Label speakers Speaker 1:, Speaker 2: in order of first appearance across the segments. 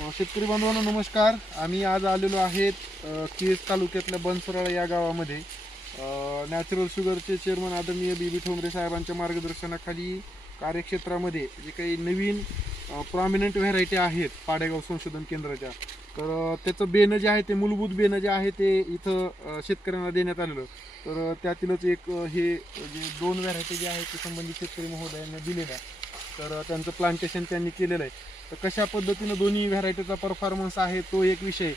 Speaker 1: शेतकरी बांधवांनो नमस्कार. आम्ही आज आलेलो आहेत अ, केज तालुक्यातल्या बनसराळा या गावामध्ये. नॅचरल शुगरचे चेअरमन आदरणीय बी बी ठोंबरे साहेबांच्या मार्गदर्शनाखाली कार्यक्षेत्रामध्ये जे काही नवीन प्रॉमिनंट व्हरायटी आहेत पाडेगाव संशोधन केंद्राच्या तर त्याचं बेनं जे आहे ते मूलभूत बेनं जे आहे ते इथं शेतकऱ्यांना देण्यात आलेलं. तर त्यातीलच एक हे जे दोन व्हरायटी जे आहेत ते संबंधित शेतकरी महोदयांना दिलेल्या. तर त्यांचं प्लांटेशन त्यांनी केलेलं आहे. तर कशा पद्धतीनं दोन्ही व्हरायटीचा परफॉर्मन्स आहे तो एक विषय.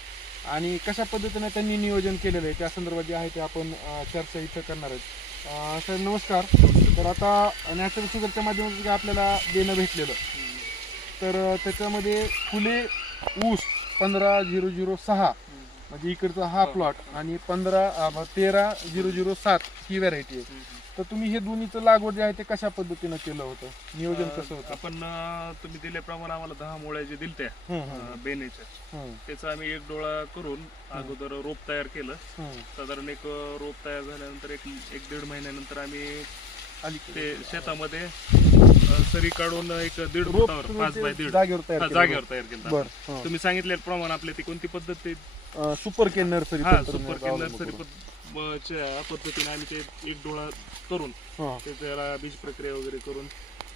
Speaker 1: आणि कशा पद्धतीनं त्यांनी नियोजन केलेलं आहे त्या संदर्भात जे आहे ते आपण चर्चा इथं करणार आहेत. साहेब नमस्कार. तर आता नॅचरल शुगरच्या माध्यमातून आपल्याला देणं भेटलेलं तर त्याच्यामध्ये फुले ऊस पंधरा झिरो झिरो सहा म्हणजे इकडचा हा प्लॉट आणि पंधरा तेरा झिरो झिरो सात ही व्हरायटी आहे. तर तुम्ही हे दोन्हीचं लागवड जे आहे ते कशा पद्धतीनं केलं होतं? नियोजन कसं होतं?
Speaker 2: आपण अं, तुम्ही दिल्याप्रमाणे आम्हाला दहा मुळ्या जे दिलत्या अं, बेनेच्या त्याचं आम्ही एक डोळा करून अगोदर रोप तयार केलं. साधारण एक अं, रोप तयार झाल्यानंतर एक एक दीड महिन्यानंतर आम्ही
Speaker 1: अलीकडे
Speaker 2: ते शेतामध्ये अं, सरी काढून एक दीड
Speaker 1: रोप
Speaker 2: फुटावर
Speaker 1: तुम्ही
Speaker 2: पाच
Speaker 1: ते
Speaker 2: बाय दीड.
Speaker 1: जागेवर तयार
Speaker 2: हा,
Speaker 1: केलं.
Speaker 2: जागेवर तयार केलं.
Speaker 1: बर
Speaker 2: आपण. तुम्ही सांगितल्याप्रमाणे आपल्या ती कोणती पद्धत ते
Speaker 1: सुपर केन नर्सरी
Speaker 2: हा सुपर केन नर्सरी
Speaker 1: करून.
Speaker 2: पद्धतीने आम्ही ते एक डोळा करून
Speaker 1: हा,
Speaker 2: ते त्याला बीज प्रक्रिया वगैरे करून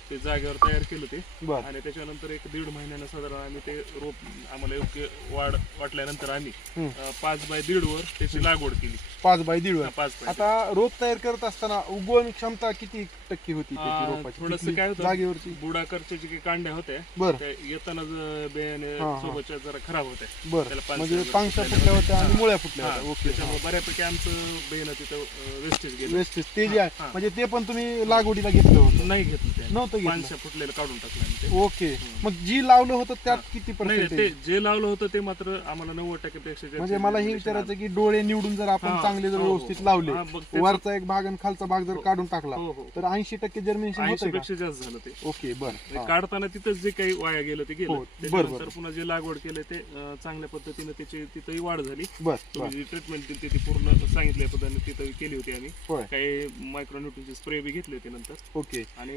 Speaker 2: ते जागेवर तयार केलं ते
Speaker 1: बर.
Speaker 2: आणि त्याच्यानंतर एक दीड महिन्यानं साधारण आम्ही ते रोप आम्हाला योग्य वाढ वाटल्यानंतर आम्ही
Speaker 1: हम्म.
Speaker 2: अं, पाच बाय दीड वर त्याची लागवड केली.
Speaker 1: पाच बाय दीड वर.
Speaker 2: पाच बाय
Speaker 1: आता रोप तयार करत असताना उगवण क्षमता किती टक्के होती त्याची
Speaker 2: अं,
Speaker 1: रोपाची?
Speaker 2: थोडंसं
Speaker 1: किती
Speaker 2: काय होतं?
Speaker 1: जागेवरची
Speaker 2: बुडाकरच्या जे काही कांड्या होत्या
Speaker 1: बर.
Speaker 2: त्या येताना ज-
Speaker 1: हा, हा.
Speaker 2: सोबतच्या जरा खराब होत्या.
Speaker 1: बर.
Speaker 2: त्याला
Speaker 1: म्हणजे
Speaker 2: वगैरे
Speaker 1: पांगशा फुटल्या होत्या आणि
Speaker 2: हा.
Speaker 1: मुळ्या फुटल्या
Speaker 2: हा,
Speaker 1: होत्या. ओके.
Speaker 2: त्याच्यामुळे बऱ्यापैकी आमचं बेन तिथं वेस्टेज गेलं.
Speaker 1: वेस्टेज ते जे आहे
Speaker 2: हा.
Speaker 1: म्हणजे ते पण तुम्ही लागवडीला घेतलं होतं?
Speaker 2: नाही घेतलं
Speaker 1: नव्हतं घेतलं
Speaker 2: पाचशा फुटलेलं काढून टाकलं आम्ही ते.
Speaker 1: ओके. मग जी लावलं होतं त्यात
Speaker 2: हा.
Speaker 1: किती
Speaker 2: नाही ते
Speaker 1: पर्सेंटेज
Speaker 2: जे लावलं होतं ते मात्र आम्हाला नव्वद टक्क्यापेक्षा जास्त
Speaker 1: म्हणजे मला हे
Speaker 2: आलं.
Speaker 1: विचारायचं की डोळे निवडून जर आपण
Speaker 2: हा,
Speaker 1: चांगले जर
Speaker 2: हो, हो,
Speaker 1: व्यवस्थित
Speaker 2: हो.
Speaker 1: लावले
Speaker 2: हा, बघ
Speaker 1: वरचा एक भाग आणि खालचा भाग जर काढून टाकला
Speaker 2: हो हो.
Speaker 1: तर ऐंशी टक्के जर्मिनेशन
Speaker 2: ऐंशी
Speaker 1: होतं
Speaker 2: पेक्षा जास्त झालं ते.
Speaker 1: ओके बर.
Speaker 2: म्हणजे काढताना तिथंच जे काही वाया गेलं ते गेलं.
Speaker 1: हो,
Speaker 2: त्याच्यानंतर
Speaker 1: बरोबर.
Speaker 2: पुन्हा जे लागवड केलं ते अं, चांगल्या पद्धतीने त्याची तिथंही वाढ झाली.
Speaker 1: बर बर.
Speaker 2: तुम्ही जी ट्रीटमेंट दिली ती पूर्ण सांगितल्या पद्धतीने तिथं केली होती आम्ही.
Speaker 1: होय.
Speaker 2: काही मायक्रोन्यूट्रनचे स्प्रे बी घेतले होते नंतर.
Speaker 1: ओके.
Speaker 2: आणि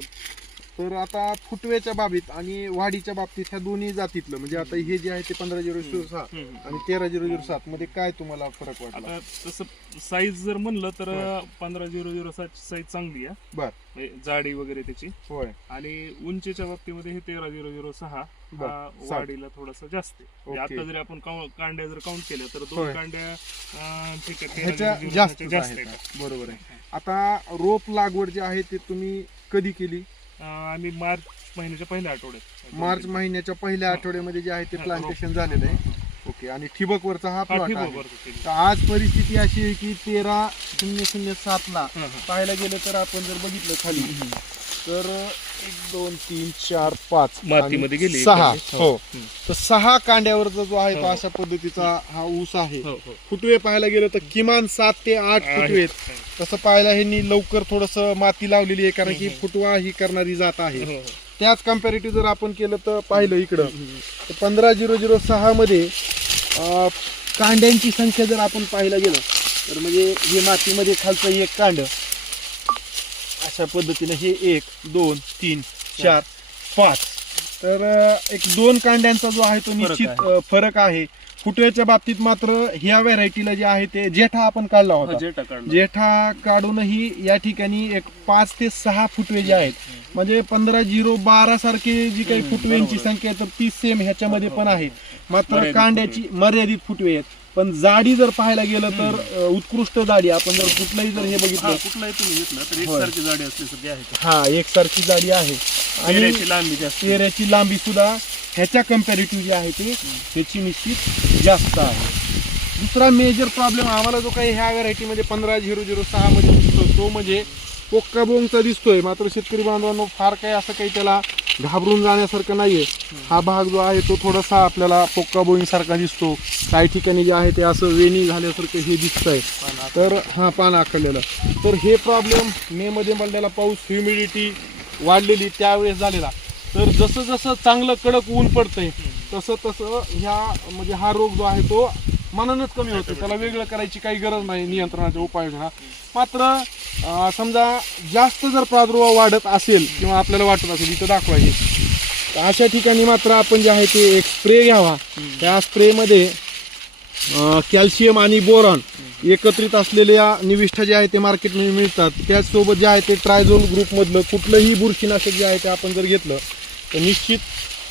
Speaker 1: तर आता फुटव्याच्या बाबतीत आणि वाढीच्या बाबतीत ह्या दोन्ही जातीतलं म्हणजे आता हे जे आहे ते पंधरा झिरो झिरो सहा
Speaker 2: हम्म.
Speaker 1: आणि तेरा झिरो झिरो सात मध्ये काय तुम्हाला फरक वाटला?
Speaker 2: आता तसं साईज जर म्हणलं तर पंधरा झिरो झिरो सात साईज चांगली आहे.
Speaker 1: बर.
Speaker 2: म्हणजे जाडी वगैरे त्याची.
Speaker 1: होय.
Speaker 2: आणि उंचीच्या बाबतीमध्ये हे तेरा झिरो झिरो सहा
Speaker 1: बर.
Speaker 2: हा
Speaker 1: साठ.
Speaker 2: वाढीला थोडासा जास्त आहे. म्हणजे
Speaker 1: ओके.
Speaker 2: आता जरी आपण काउ- कांड्या जर काउंट केल्या तर
Speaker 1: होय.
Speaker 2: दोन कांड्या अं, ठीक आहे
Speaker 1: ह्याच्या
Speaker 2: 13
Speaker 1: जास्त
Speaker 2: जास्त
Speaker 1: आहेत.
Speaker 2: आहेत.
Speaker 1: बरोबर आहे. आता रोप लागवड जे आहे ते तुम्ही कधी केली?
Speaker 2: आम्ही मार्च महिन्याच्या पहिल्या आठवड्यात
Speaker 1: मार्च महिन्याच्या पहिल्या. आठवड्यामध्ये जे आहे ते प्लांटेशन झालेलं आहे ओके आणि ठिबकवरचा हा
Speaker 2: हा,
Speaker 1: प्लॉट
Speaker 2: ठिबक.
Speaker 1: तर आज परिस्थिती अशी आहे की तेरा शून्य शून्य सात ला. पाहायला गेलं तर आपण जर बघितलं खाली तर एक दोन तीन चार पाच
Speaker 2: मातीमध्ये
Speaker 1: आणि
Speaker 2: गेली
Speaker 1: सहा
Speaker 2: एखादी.
Speaker 1: हो
Speaker 2: हम्म.
Speaker 1: तर सहा कांड्यावरचा जो आहे तो
Speaker 2: हो.
Speaker 1: अशा पद्धतीचा हा ऊस आहे
Speaker 2: हो, हो.
Speaker 1: फुटवे पाहायला गेलं तर किमान सात ते आठ फुटवे आहेत. तसं पाहायला ह्यांनी लवकर थोडस माती लावलेली आहे कारण की फुटवा ही करणारी जात आहे
Speaker 2: हो, हो.
Speaker 1: त्याच कम्पॅरेटिव्ह जर आपण केलं तर पाहिलं इकडं तर पंधरा झिरो झिरो सहा मध्ये अं, कांड्यांची संख्या जर आपण पाहायला गेलं तर म्हणजे हे मातीमध्ये खालचं एक कांड अशा पद्धतीने हे एक दोन तीन चार पाच. तर एक दोन कांड्यांचा जो आहे तो निश्चित फरक आहे. फुटव्याच्या बाबतीत मात्र ह्या व्हरायटीला जे आहे ते जेठा आपण काढला
Speaker 2: हो,
Speaker 1: होता.
Speaker 2: काढला.
Speaker 1: जेठा काढूनही या ठिकाणी एक पाच ते सहा फुटवे जे आहेत. म्हणजे पंधरा झिरो बारा सारखे जी काही फुटव्यांची. संख्या आहे तर ती सेम ह्याच्यामध्ये पण आहे. मात्र कांड्याची मर्यादित फुटवे आहेत. पण जाडी जर पाहायला गेलं तर अ, उत्कृष्ट जाडी. आपण जर कुठलंही जर हे
Speaker 2: हा,
Speaker 1: बघितलं
Speaker 2: कुठलाही तुम्ही घेतलं तर
Speaker 1: होय.
Speaker 2: एकसारखी जाडी असल्यासारखी आहे ते.
Speaker 1: हा एकसारखी जाडी आहे. आणि
Speaker 2: पेऱ्याची लांबी जास्त.
Speaker 1: पेऱ्याची लांबी सुद्धा ह्याच्या कम्पॅरेटिव्ह जी आहे ती त्याची निश्चित जास्त आहे. दुसरा मेजर प्रॉब्लेम आम्हाला जो काही ह्या व्हरायटीमध्ये पंधरा झिरो झिरो सहा मध्ये दिसतो तो म्हणजे पोक्काबोंगचा दिसतोय. मात्र शेतकरी बांधवांनो फार काही असं काही त्याला घाबरून जाण्यासारखं नाहीये. हा भाग जो आहे तो थोडासा आपल्याला पोक्का बोईंसारखा दिसतो. काही ठिकाणी जे आहे ते असं वेणी झाल्यासारखं हे दिसतंय. तर हा पान आखडलेलं. तर हे प्रॉब्लेम मेमध्ये पडलेला पाऊस ह्युमिडिटी वाढलेली त्यावेळेस झालेला. तर जसं जसं चांगलं कडक ऊन पडतंय तसं तसं ह्या म्हणजे हा रोग जो आहे तो मनानच कमी होतं. त्याला वेगळं करायची काही गरज नाही नियंत्रणाच्या उपाययोजना. मात्र अं, समजा जास्त जर प्रादुर्भाव वाढत असेल किंवा आपल्याला वाटत असेल इथं दाखवायचे तर अशा ठिकाणी मात्र आपण जे आहे ते एक स्प्रे घ्यावा. त्या स्प्रेमध्ये कॅल्शियम आणि बोरॉन एकत्रित असलेल्या निविष्ठा जे आहे ते मार्केटमध्ये मिळतात. त्याचसोबत जे आहे ते ट्रायझोल ग्रुपमधलं कुठलंही बुरशीनाशक जे आहे ते आपण जर घेतलं तर निश्चित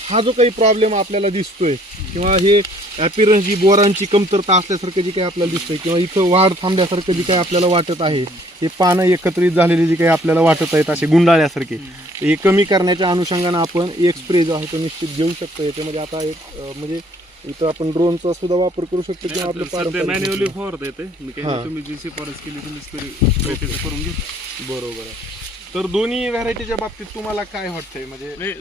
Speaker 1: हा जो काही प्रॉब्लेम आपल्याला दिसतोय किंवा हे ॲपिरन्स जी बोरांची कमतरता असल्यासारखं जी काही आपल्याला दिसतंय किंवा इथं वाढ थांबल्यासारखं जी काही आपल्याला वाटत आहे हे पानं एकत्रित झालेली जी काही आपल्याला वाटत आहेत असे गुंडाळल्यासारखे हे कमी करण्याच्या अनुषंगानं आपण एक स्प्रे जो आहे तो निश्चित घेऊ शकतो. याच्यामध्ये आता एक म्हणजे इथं आपण ड्रोनचा सुद्धा वापर करू शकतो किंवा आपलं
Speaker 2: मॅन्युअली फवारता येते मी. काही तुम्ही जी शिफारस केली तुम्ही स्प्रे करून घे
Speaker 1: बरोबर आहे. तर दोन्ही व्हरायटीच्या बाबतीत तुम्हाला काय वाटतंय? म्हणजे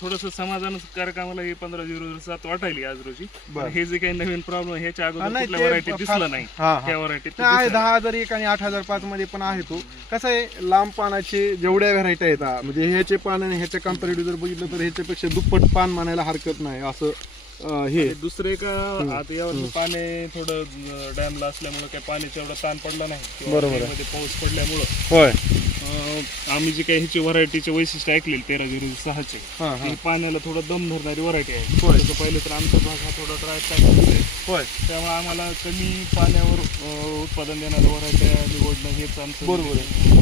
Speaker 2: थोडस समाधानकारक आम्हाला हे पंधरा झिरो सात वाटायली आज रोजी.
Speaker 1: बरं.
Speaker 2: हे जे काही नवीन प्रॉब्लेम ह्याच्या
Speaker 1: हा,
Speaker 2: अगोदर
Speaker 1: नाही,
Speaker 2: कुठल्या
Speaker 1: ते
Speaker 2: व्हरायटी
Speaker 1: फार-
Speaker 2: दिसला नाही.
Speaker 1: हा, हा.
Speaker 2: त्या व्हरायटीत
Speaker 1: नाही, आहे दहा हजार एक आणि आठ हजार पाच मध्ये पण आहे तो. कसं आहे लांब पानाचे जेवढ्या व्हरायटी आहेत हा, म्हणजे ह्याचे पान आणि ह्याच्या कम्पॅरेटिव्ह जर बघितलं तर ह्याच्यापेक्षा दुप्पट पान म्हणायला हरकत नाही असं अं, हे
Speaker 2: दुसरे का आता यावर्षी पाणी थोडं डॅमला असल्यामुळे काही पाण्याचा एवढा ताण पडला नाही. किंवा
Speaker 1: बरोबर आहे.
Speaker 2: मध्ये पाऊस पडल्यामुळं.
Speaker 1: होय.
Speaker 2: आम्ही जे काही ह्याची व्हरायटीचे वैशिष्ट्य ऐकलेली तेरा झिरो सहाचे.
Speaker 1: हा हा.
Speaker 2: ही पाण्याला थोडं दम धरणारी व्हरायटी आहे.
Speaker 1: होय.
Speaker 2: तसं पहिले तर आमचा भाग हा थोडा ड्राय टाईप आहे.
Speaker 1: होय.
Speaker 2: त्यामुळे आम्हाला कमी पाण्यावर अं, उत्पादन देणाऱ्या व्हरायट्या निवडणं हेच आमचं
Speaker 1: बरोबर
Speaker 2: आहे.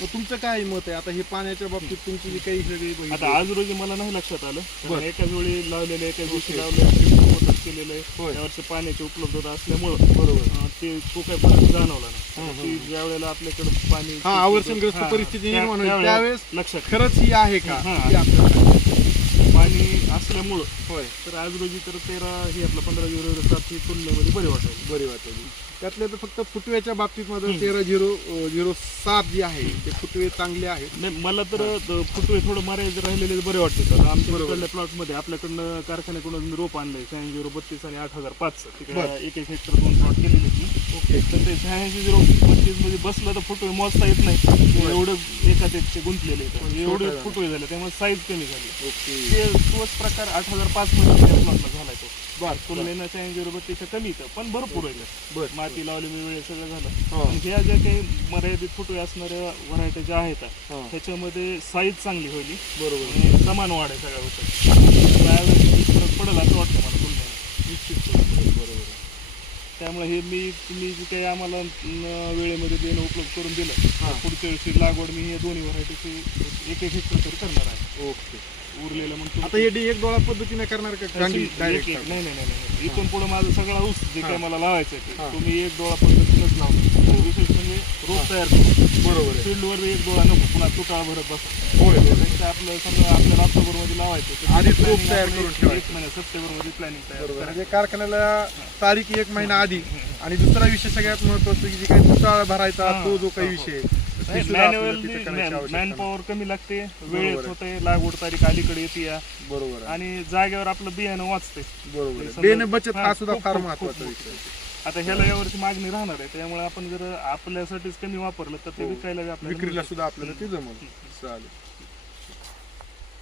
Speaker 1: तर तुमचं काय मत आहे? आता हे पाण्याच्या बाबतीत तुमची जी काही सगळी
Speaker 2: आता आज रोजी मला नाही लक्षात आलं.
Speaker 1: बरं.
Speaker 2: कारण एकाच वेळी लावलेलं एकाच दिवशी
Speaker 1: ओके.
Speaker 2: लावलेलं केलेलं
Speaker 1: होय.
Speaker 2: आहे यावर्षी पाण्याची उपलब्धता असल्यामुळं
Speaker 1: बरोबर.
Speaker 2: अं, ते तो काही फरक जाणवला नाही. ज्या वेळेला आपल्याकडे पाणी
Speaker 1: हा, आवर्षणग्रस्त परिस्थिती निर्माण होईल. त्यावेळेस
Speaker 2: लक्षात
Speaker 1: खरंच ही आहे का?
Speaker 2: हा.
Speaker 1: हे आपल्याला
Speaker 2: पाणी असल्यामुळं
Speaker 1: होय.
Speaker 2: तर आज रोजी तर तेरा ही आपलं पंधरा युरो ही तुलनेमध्ये बरी वाटेल
Speaker 1: बरी वाटेल त्यातल्या तर फक्त फुटव्याच्या बाबतीत मध्ये तेरा झिरो झिरो सात जी आहे ते फुटवे चांगले आहेत.
Speaker 2: नाही मला तर फुटवे थोडं मर्यादित राहिलेले बरे वाटते तर आमच्या
Speaker 1: बरोबर.
Speaker 2: इकडल्या प्लॉटमध्ये आपल्याकडनं कारखान्याकडून रोप आणलंय शहाऐंशी झिरो बत्तीस आणि आठ हजार पाच तिकडे. एक एक हेक्टर दोन प्लॉट मी
Speaker 1: ओके
Speaker 2: तर ते शहाऐंशी झिरो मध्ये बसलं तर फुटवे मोजता येत नाही. एवढं एका ते गुंतलेले एवढे
Speaker 1: झालं.
Speaker 2: फुटवे झाले त्यामुळे साईज कमी झाली.
Speaker 1: ओके.
Speaker 2: ते तोच प्रकार आठ हजार पाच मध्ये झालाय तो.
Speaker 1: बर
Speaker 2: तुलनेनं शहाऐंशी झिरो बत्तीसच्या कमी इथं पण भरपूर आहे.
Speaker 1: बर.
Speaker 2: माती लावली मी वेळेत सगळं झालं. पण ह्या ज्या काही मर्यादित फुटवे असणाऱ्या व्हरायटी ज्या आहेत. त्याच्यामध्ये साईज चांगली होईल
Speaker 1: बरोबर.
Speaker 2: समान वाढ आहे सगळ्या गोष्टी. त्यावेळेस पडेल असं वाटतं मला. तुलनेनं
Speaker 1: निश्चित बरोबर.
Speaker 2: त्यामुळे हे मी तुम्ही जे काही आम्हाला वेळेमध्ये देणं उपलब्ध करून दिलं. पुढच्या वर्षी लागवड मी हे दोन्ही व्हरायटीची एक एक हेक्टर तरी करणार आहे.
Speaker 1: ओके.
Speaker 2: उरलेलं मग
Speaker 1: आता हे डी एक डोळा पद्धतीने करणार का? डायरेक्ट
Speaker 2: नाही नाही नाही नाही इथून पुढे माझं सगळा ऊस जे काही मला लावायचं आहे
Speaker 1: हा.
Speaker 2: ते तुम्ही एक डोळा पद्धतीनंच लावतो म्हणजे रोप तयार करू
Speaker 1: बरोबर आहे.
Speaker 2: फील्डवर एक डोळा नको पुन्हा भरत बस.
Speaker 1: होय. होय
Speaker 2: त्यापेक्षा आपलं समजा आपल्याला ऑक्टोबरमध्ये लावायचं तर
Speaker 1: आधीच
Speaker 2: planning
Speaker 1: रोप तयार
Speaker 2: आपण
Speaker 1: करून
Speaker 2: एक-
Speaker 1: ठेवायचं.
Speaker 2: एक महिना सप्टेंबरमध्ये प्लॅनिंग तयार
Speaker 1: बरोबर.
Speaker 2: करायचं.
Speaker 1: म्हणजे कारखान्याला तारीख एक महिना आधी आणि दुसरा विषय सगळ्यात महत्त्वाचा की जे काही तुटाळा भरायचा
Speaker 2: हा,
Speaker 1: तो जो काही
Speaker 2: हो,
Speaker 1: विषय
Speaker 2: नाही,
Speaker 1: ते सुद्धा आपल्याला
Speaker 2: manual
Speaker 1: तिथे करायची आवश्यकता
Speaker 2: मॅन
Speaker 1: नाही.
Speaker 2: पॉवर कमी लागते वेळेत
Speaker 1: आहे.
Speaker 2: होते लागवड तारीख अलीकडे येते या.
Speaker 1: बरोबर आहे.
Speaker 2: आणि जागेवर आपलं बियाणं वाचते
Speaker 1: बरोबर आहे. बेन बचत हा
Speaker 2: हा,
Speaker 1: सुद्धा फार
Speaker 2: महत्त्वाचा
Speaker 1: विषय आहे.
Speaker 2: आता ह्याला यावर्षी मागणी राहणार आहे त्यामुळे आपण जर आपल्यासाठीच कमी वापरलं तर ते
Speaker 1: हो.
Speaker 2: विकायला बी आपल्याला
Speaker 1: विक्रीला. सुद्धा आपल्याला ते जमल चालेल